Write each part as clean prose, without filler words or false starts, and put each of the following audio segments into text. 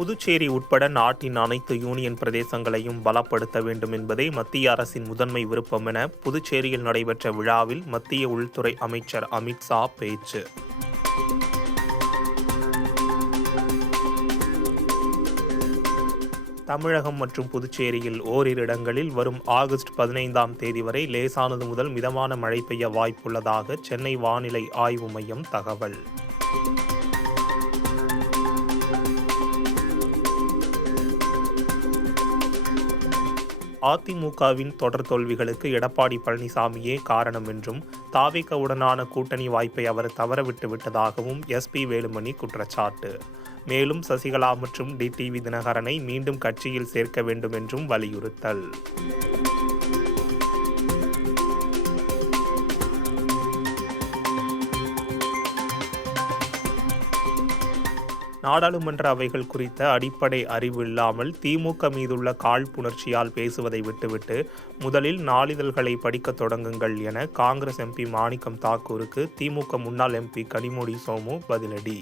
புதுச்சேரி உட்பட நாட்டின் அனைத்து யூனியன் பிரதேசங்களையும் பலப்படுத்த வேண்டும் என்பதே மத்திய அரசின் முதன்மை விருப்பம் என புதுச்சேரியில் நடைபெற்ற விழாவில் மத்திய உள்துறை அமைச்சர் அமித் ஷா பேச்சு. தமிழகம் மற்றும் புதுச்சேரியில் ஓரிரு இடங்களில் வரும் ஆகஸ்ட் 15ஆம் தேதி வரை லேசானது முதல் மிதமான மழை பெய்ய வாய்ப்புள்ளதாக சென்னை வானிலை ஆய்வு மையம் தகவல். அதிமுகவின் தொடர் தோல்விகளுக்கு எடப்பாடி பழனிசாமியே காரணம் என்றும் தாவேகாவுடனான கூட்டணி வாய்ப்பை அவர் தவறவிட்டு விட்டதாகவும் எஸ்.பி. வேலுமணி குற்றச்சாட்டு. மேலும் சசிகலா மற்றும் டிடிவி தினகரனை மீண்டும் கட்சியில் சேர்க்க வேண்டும் என்றும் வலியுறுத்தல். நாடாளுமன்ற அவைகள் குறித்த அடிப்படை அறிவு இல்லாமல் திமுக மீதுள்ள காழ்ப்புணர்ச்சியால் பேசுவதை விட்டுவிட்டு முதலில் நாளிதழ்களை படிக்க தொடங்குங்கள் என காங்கிரஸ் எம்பி மாணிக்கம் தாக்கூருக்கு திமுக முன்னாள் எம்பி கனிமொழி சோமு பதிலடி.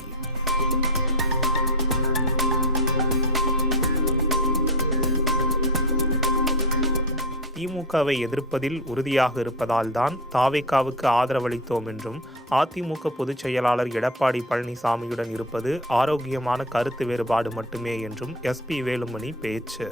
திமுகவை எதிர்ப்பதில் உறுதியாக இருப்பதால் தான் தாவேகாவுக்கு ஆதரவளித்தோம் என்றும் அதிமுக பொதுச் செயலாளர் எடப்பாடி பழனிசாமியுடன் இருப்பது ஆரோக்கியமான கருத்து வேறுபாடு மட்டுமே என்றும் எஸ்.பி. வேலுமணி பேச்சு.